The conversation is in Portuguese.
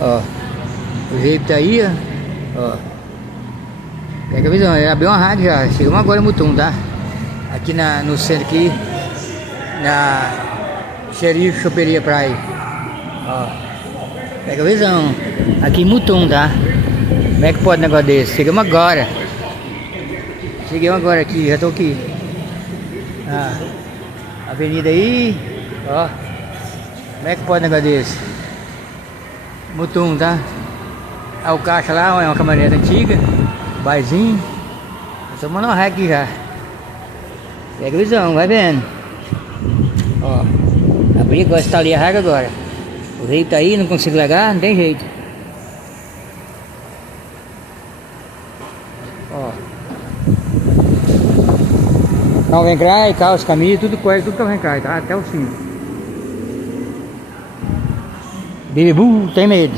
Ó, o jeito tá aí, ó. Pega a visão, abriu uma rádio já. Chegamos agora em Mutum, tá? Aqui no centro aqui, na Xerife Choperia Praia. Ó, pega a visão. Aqui em Mutum, tá? Como é que pode um negócio desse? Chegamos agora. Chegamos agora aqui, já tô aqui. Ah, avenida aí, ó. Como é que pode um negócio desse? Mutum, tá? Ah, o caixa lá é uma caminhonete antiga, barzinho. Estamos mandando ré aqui já. Pega a visão, vai vendo. Ó, abri agora, está ali a rega agora. O rei tá aí, não consigo largar, não tem jeito. Ó. Não vem cá, calça, camisa, tudo coisa, tudo que vem cá, tá? Até o fim. Bibibu, tem medo.